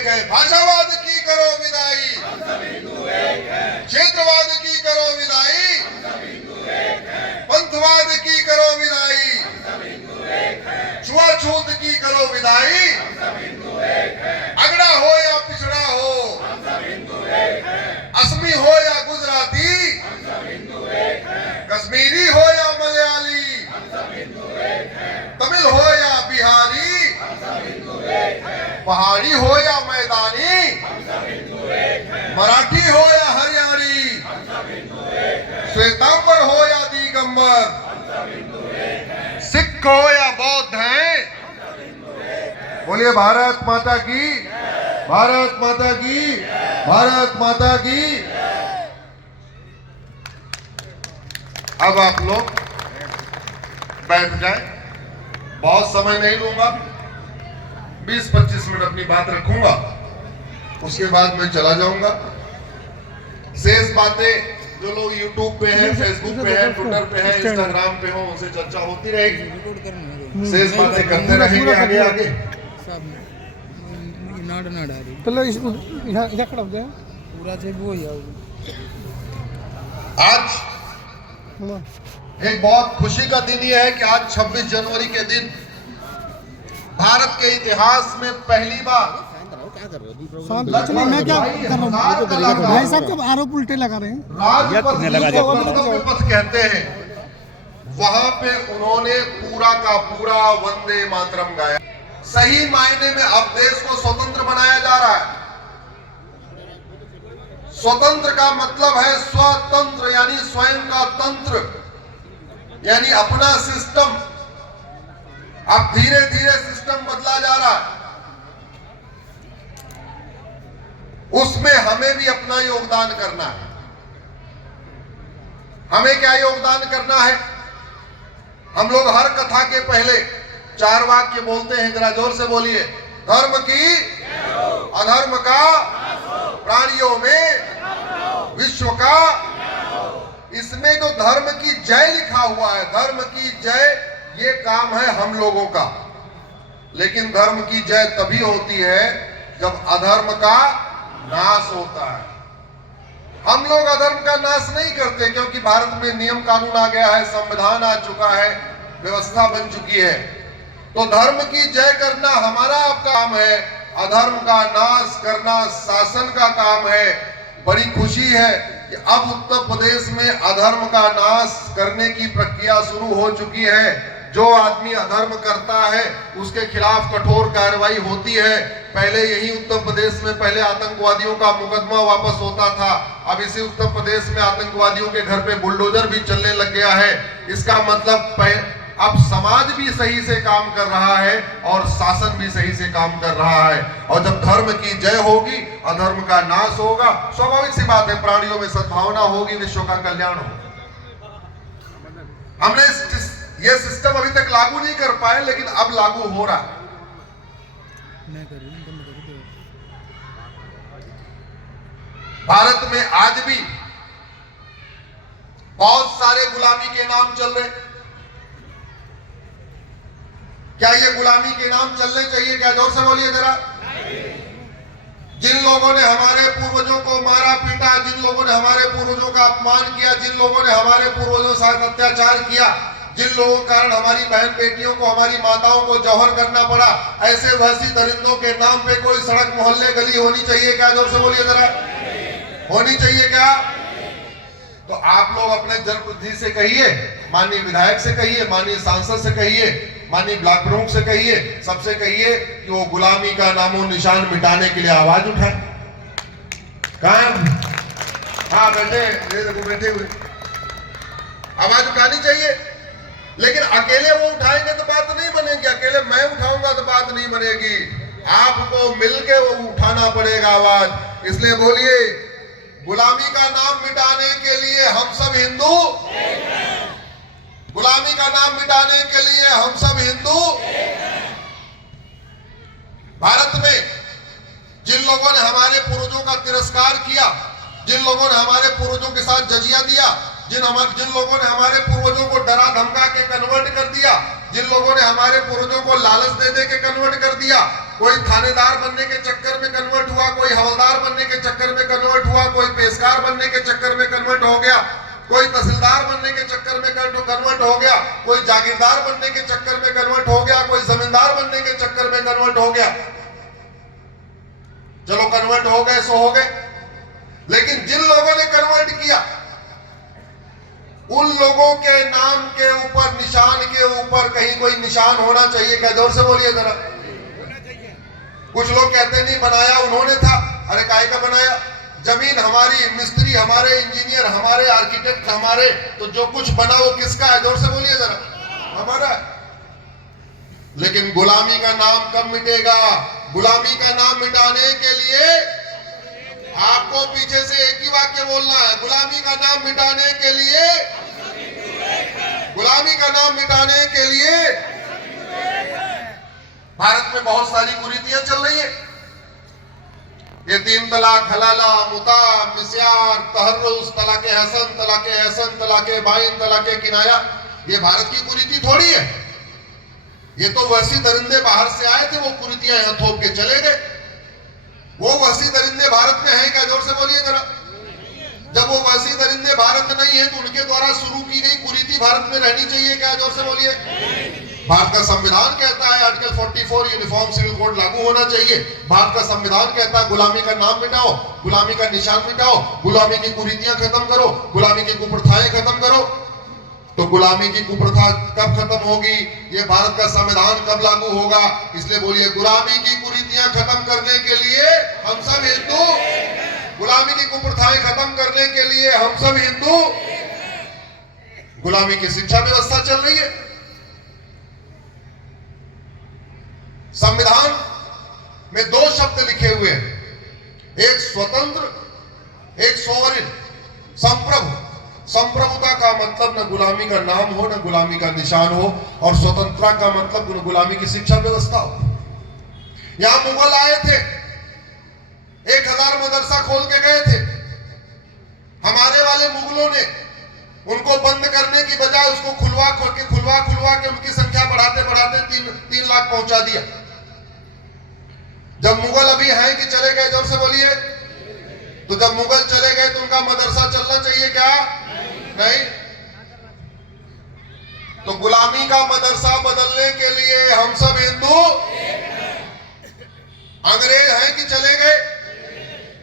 एक है। भाषावाद की करो विदाई, क्षेत्रवाद की करो विदाई, पंथवाद की करो विदाई, छुआछूत की करो विदाई। अगड़ा हो या पिछड़ा हो, असमी हो या गुजराती, कश्मीरी हो या मलयाली, तमिल हो या बिहारी, पहाड़ी हो या मैदानी, मराठी हो या हरियाणी, श्वेतांबर हो या दिगंबर, सिख हो या बौद्ध हैं। बोलिए भारत माता की, भारत माता की, भारत माता की। अब आप लोग बैठ जाएं, बहुत समय नहीं लूंगा, 20-25 मिनट अपनी बात रखूंगा, उसके बाद मैं चला जाऊंगा। शेष बातें जो लोग YouTube पे हैं, Facebook पे हैं, Twitter पे हैं, Instagram पे हो, उनसे चर्चा होती रहेगी। शेष बातें करते रहेंगे आगे आगे। आज एक बहुत खुशी का दिन यह है कि आज 26 जनवरी के दिन भारत के इतिहास में पहली बार भाई साहब जब आरोप उल्टे लगा रहे हैं, राजपथ कहते हैं, वहां पे उन्होंने पूरा का पूरा वंदे मातरम गाया। सही मायने में अब देश को स्वतंत्र बनाया जा रहा है। स्वतंत्र का मतलब है स्वतंत्र, यानी स्वयं का तंत्र, यानी अपना सिस्टम। अब धीरे धीरे सिस्टम बदला जा रहा है, उसमें हमें भी अपना योगदान करना है। हमें क्या योगदान करना है? हम लोग हर कथा के पहले 4 वाक्य बोलते हैं, जरा जोर से बोलिए। धर्म की, अधर्म का, प्राणियों में, विश्व का। इसमें जो धर्म की जय लिखा हुआ है, धर्म की जय, ये काम है हम लोगों का। लेकिन धर्म की जय तभी होती है जब अधर्म का नाश होता है। हम लोग अधर्म का नाश नहीं करते, क्योंकि भारत में नियम कानून आ गया है, संविधान आ चुका है, व्यवस्था बन चुकी है। तो धर्म की जय करना हमारा आपका काम है, अधर्म का नाश करना शासन का काम है। बड़ी खुशी है कि अब उत्तर प्रदेश में अधर्म का नाश करने की प्रक्रिया शुरू हो चुकी है। जो आदमी अधर्म करता है उसके खिलाफ कठोर कार्रवाई होती है। पहले यही उत्तर प्रदेश में पहले आतंकवादियों का मुकदमा वापस होता था, अब इसी उत्तर प्रदेश में आतंकवादियों के घर पे बुलडोजर भी चलने लग गया है। इसका मतलब अब समाज भी सही से काम कर रहा है और शासन भी सही से काम कर रहा है। और जब धर्म की जय होगी, अधर्म का नाश होगा, स्वाभाविक सी बात है, प्राणियों में सद्भावना होगी, विश्व का कल्याण होगा। हमने ये सिस्टम अभी तक लागू नहीं कर पाए, लेकिन अब लागू हो रहा है। भारत में आज भी बहुत सारे गुलामी के नाम चल रहे। क्या ये गुलामी के नाम चलने चाहिए? क्या जोर से बोलिए जरा। जिन लोगों ने हमारे पूर्वजों को मारा पीटा, जिन लोगों ने हमारे पूर्वजों का अपमान किया, जिन लोगों ने हमारे पूर्वजों के साथ अत्याचार किया, जिन लोगों के कारण हमारी बहन बेटियों को, हमारी माताओं को जौहर करना पड़ा, ऐसे वैसी दरिंदों के नाम पे कोई सड़क, मोहल्ले, गली होनी चाहिए क्या? जोर से बोलिए जरा। होनी चाहिए क्या? तो आप लोग अपने जनप्रतिनिधि से कहिए, माननीय विधायक से कहिए, माननीय सांसद से कहिए, माननीय ब्लॉक प्रमुख से कहिए, सबसे कहिए कि वो गुलामी का नामो निशान मिटाने के लिए आवाज उठाए। कहां? हाँ बैठे, बैठे हुए। आवाज उठानी चाहिए, लेकिन अकेले वो उठाएंगे तो बात नहीं बनेगी। अकेले मैं उठाऊंगा तो बात नहीं बनेगी, आपको मिलके वो उठाना पड़ेगा आवाज। इसलिए बोलिए, गुलामी का नाम मिटाने के लिए हम सब हिंदू, गुलामी का नाम मिटाने के लिए हम सब हिंदू। भारत में जिन लोगों ने हमारे पूर्वजों का तिरस्कार किया, जिन लोगों ने हमारे पूर्वजों के साथ जजिया दिया, जिन लोगों ने हमारे पूर्वजों को डरा धमका के कन्वर्ट कर दिया, जिन लोगों ने हमारे पूर्वजों को लालच दे दे के कन्वर्ट कर दिया, कोई थानेदार बनने के चक्कर में कन्वर्ट हुआ, कोई हवलदार बनने के चक्कर में कन्वर्ट हुआ, कोई पेशकार बनने के चक्कर में कन्वर्ट हो गया, कोई तहसीलदार बनने के चक्कर में कन्वर्ट हो गया, कोई जागीरदार बनने के चक्कर में कन्वर्ट हो गया, कोई जमींदार बनने के चक्कर में कन्वर्ट हो गया। चलो कन्वर्ट हो गए सो हो गए, लेकिन जिन लोगों ने कन्वर्ट किया उन लोगों के नाम के ऊपर, निशान के ऊपर कहीं कोई निशान होना चाहिए क्या? जोर से बोलिए जरा। कुछ लोग कहते नहीं बनाया उन्होंने था। अरे काहे का बनाया? जमीन हमारी, मिस्त्री हमारे, इंजीनियर हमारे, आर्किटेक्ट हमारे, तो जो कुछ बना वो किसका है? जोर से बोलिए जरा। हमारा है। लेकिन गुलामी का नाम कब मिटेगा? गुलामी का नाम मिटाने के लिए आपको पीछे से एक ही वाक्य बोलना है। गुलामी का नाम मिटाने के लिए, गुलामी का नाम मिटाने के लिए भारत में बहुत सारी कुरीतियां चल रही है। ये 3 तलाक, हलाला, मुता, मिस्यार, तहर्रुस, तलाके हसन, तलाके हसन, तलाके बाइन, तलाके किनाया, ये भारत की कुरीति थोड़ी है। ये तो वैसी दरिंदे बाहर से आए थे, वो कुरीतियां यहां थोप के चले गए। वो वैसी दरिंदे भारत में है क्या? जोर से बोलिए जरा। जब वो वैसी दरिंदे भारत में नहीं है तो उनके द्वारा शुरू की गई कुरीति भारत में रहनी चाहिए क्या? जोर से बोलिए। भारत का संविधान कहता है आर्टिकल 44 यूनिफॉर्म सिविल कोड लागू होना चाहिए। भारत का संविधान कहता है गुलामी का नाम मिटाओ, गुलामी का निशान मिटाओ, गुलामी की कुरीतियां खत्म करो, गुलामी की कुप्रथाएं खत्म करो। तो गुलामी की कुप्रथा कब खत्म होगी? ये भारत का संविधान कब लागू होगा? इसलिए बोलिए, गुलामी की कुरीतियां खत्म करने के लिए हम सब हिंदू, गुलामी की कुप्रथाएं खत्म करने के लिए हम सब हिंदू। गुलामी की शिक्षा व्यवस्था चल रही है। संविधान में 2 शब्द लिखे हुए हैं, एक स्वतंत्र, एक सोवरिन, संप्रभु। संप्रभुता का मतलब न गुलामी का नाम हो, न गुलामी का निशान हो, और स्वतंत्रता का मतलब गुलामी की शिक्षा व्यवस्था हो। यहां मुगल आए थे, 1000 मदरसा खोल के गए थे। हमारे वाले मुगलों ने उनको बंद करने की बजाय उसको खुलवा के उनकी संख्या बढ़ाते बढ़ाते 3 लाख पहुंचा दिया। जब मुगल अभी हैं कि चले गए? जोर से बोलिए। तो जब मुगल चले गए तो उनका मदरसा चलना चाहिए क्या? नहीं। तो गुलामी का मदरसा बदलने के लिए हम सब हिंदू। अंग्रेज हैं कि चले गए?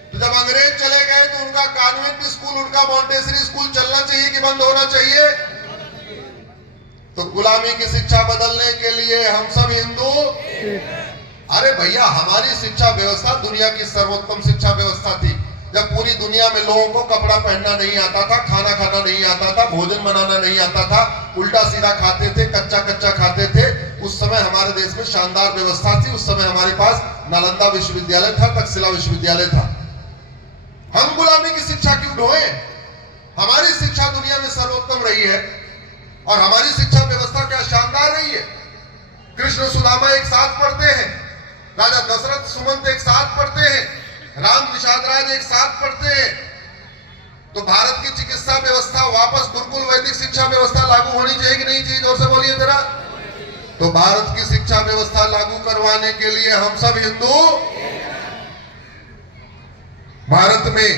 तो जब अंग्रेज चले गए तो उनका कॉन्वेंट स्कूल, उनका मॉन्टेसरी स्कूल चलना चाहिए कि बंद होना चाहिए? तो गुलामी की शिक्षा बदलने के लिए हम सब हिंदू। अरे भैया, हमारी शिक्षा व्यवस्था दुनिया की सर्वोत्तम शिक्षा व्यवस्था थी। जब पूरी दुनिया में लोगों को कपड़ा पहनना नहीं आता था, खाना खाना नहीं आता था, भोजन बनाना नहीं आता था, उल्टा सीधा खाते थे, कच्चा कच्चा खाते थे, उस समय हमारे देश में शानदार व्यवस्था थी। उस समय हमारे पास नालंदा विश्वविद्यालय था, तक्षशिला विश्वविद्यालय था। हम गुलामी की शिक्षा क्यों ढोए? हमारी शिक्षा दुनिया में सर्वोत्तम रही है और हमारी शिक्षा व्यवस्था क्या शानदार रही है। कृष्ण सुदामा एक साथ पढ़ते हैं, राजा दशरथ सुमंत एक साथ पढ़ते हैं, राम निषाद राज एक साथ पढ़ते हैं। तो भारत की चिकित्सा व्यवस्था वापस गुरुकुल वैदिक शिक्षा व्यवस्था लागू होनी चाहिए कि नहीं चाहिए? जोर से बोलिए जरा। तो भारत की शिक्षा व्यवस्था लागू करवाने के लिए हम सब हिंदू। भारत में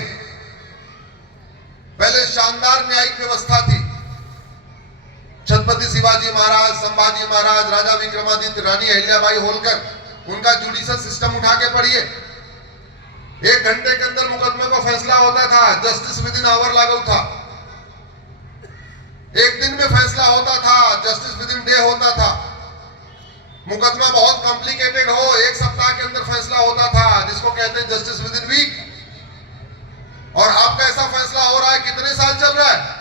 पहले शानदार न्यायिक व्यवस्था थी। छत्रपति शिवाजी महाराज, संभाजी महाराज, राजा विक्रमादित्य, रानी अहिल्याबाई होलकर, उनका जुडिशियल सिस्टम उठा के पढ़िए। 1 घंटे के अंदर मुकदमे का फैसला होता था, जस्टिस विद इन आवर लागू था। 1 दिन में फैसला होता था, जस्टिस विद इन डे होता था। मुकदमा बहुत कॉम्प्लिकेटेड हो, 1 सप्ताह के अंदर फैसला होता था, जिसको कहते हैं जस्टिस विद इन वीक। और आपका ऐसा फैसला हो रहा है, कितने साल चल रहा है?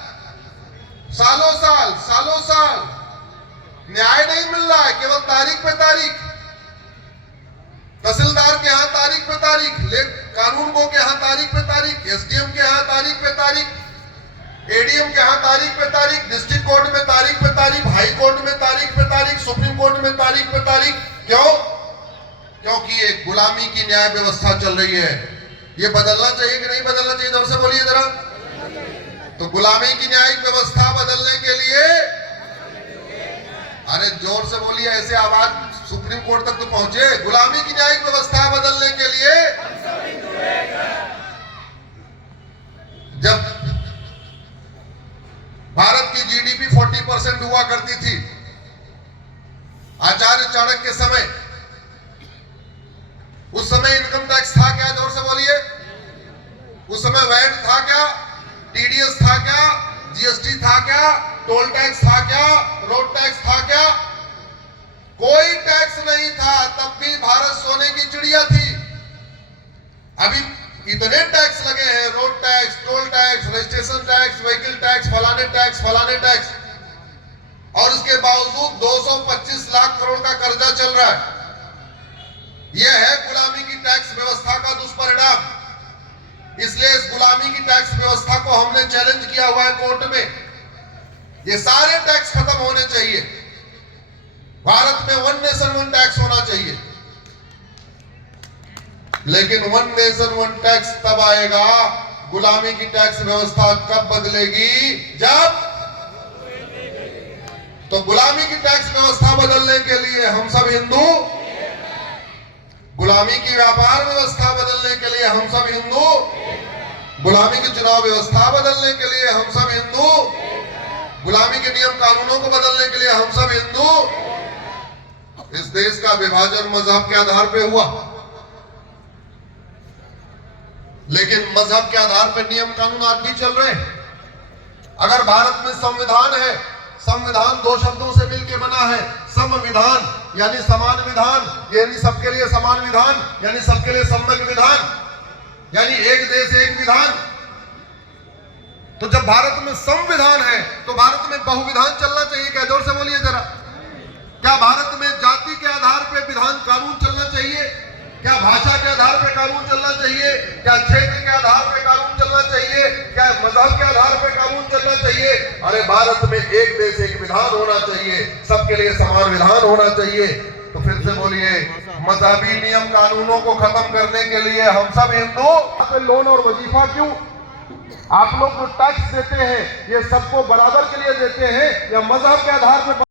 सालों साल न्याय नहीं मिल रहा है, केवल तारीख पे तारीख। तहसीलदार के यहाँ तारीख पे तारीख, कानून गो के यहाँ तारीख पे तारीख, एसडीएम के यहाँ तारीख पे तारीख, एडीएम के यहाँ तारीख पे तारीख, डिस्ट्रिक्ट कोर्ट में तारीख पे तारीख, हाई कोर्ट में तारीख पे तारीख, सुप्रीम कोर्ट में तारीख पे तारीख। क्यों? क्योंकि एक गुलामी की न्याय व्यवस्था चल रही है। ये बदलना चाहिए कि नहीं बदलना चाहिए? जोर से बोलिए जरा। तो गुलामी की न्यायिक व्यवस्था बदलने के लिए, अरे जोर से बोलिए, ऐसे आवाज सुप्रीम कोर्ट तक तो पहुंचे। गुलामी की न्यायिक व्यवस्था बदलने के लिए जब भारत की जीडीपी 40% हुआ करती थी आचार्य चाणक्य के समय, उस समय इनकम टैक्स था क्या? जोर से बोलिए। उस समय वैट था क्या? टीडीएस था क्या? जीएसटी था क्या? टोल टैक्स था क्या? रोड टैक्स था क्या? कोई टैक्स नहीं था। तब भी भारत सोने की चिड़िया थी। अभी इतने टैक्स लगे हैं, road tax, toll tax, registration tax, vehicle tax, फलाने टैक्स, और इसके बावजूद 225 लाख करोड़ का कर्जा चल रहा है। यह है गुलामी की टैक्स व्यवस्था का दुष्परिणाम। इसलिए इस गुलामी की टैक्स व्यवस्था को हमने चैलेंज किया हुआ है कोर्ट में। ये सारे टैक्स खत्म होने चाहिए। भारत में 1 नेशन 1 टैक्स होना चाहिए। लेकिन 1 नेशन 1 टैक्स तब आएगा, गुलामी की टैक्स व्यवस्था कब बदलेगी? जब तो गुलामी की टैक्स व्यवस्था बदलने के लिए हम सब हिंदू, गुलामी की व्यापार व्यवस्था बदलने के लिए हम सब हिंदू, गुलामी की चुनाव व्यवस्था बदलने के लिए हम सब हिंदू, गुलामी के नियम कानूनों को बदलने के लिए हम सब हिंदू। इस देश का विभाजन मजहब के आधार पे हुआ, लेकिन मजहब के आधार पर नियम कानून आज भी चल रहे हैं। अगर भारत में संविधान है, संविधान 2 शब्दों से मिलकर बना है, समविधान यानी समान विधान, यानी सबके लिए समान विधान, यानी सबके लिए सम्यक विधान, यानी एक देश एक विधान। तो जब भारत में संविधान है तो भारत में बहुविधान चलना चाहिए क्या? जोर से बोलिए जरा। क्या भारत में जाति के आधार पर विधान कानून चलना चाहिए? क्या भाषा के आधार पर कानून चलना चाहिए? क्या क्षेत्र के आधार पर कानून चलना चाहिए? क्या मजहब के आधार पर कानून चलना चाहिए? अरे भारत में एक देश एक विधान होना चाहिए, सबके लिए समान विधान होना चाहिए। तो फिर से बोलिए, मजहबी नियम कानूनों को खत्म करने के लिए हम सब हिंदू। लोन और वजीफा क्यों? आप लोग जो टैक्स देते हैं ये सबको बराबर के लिए देते हैं या मजहब के आधार पर?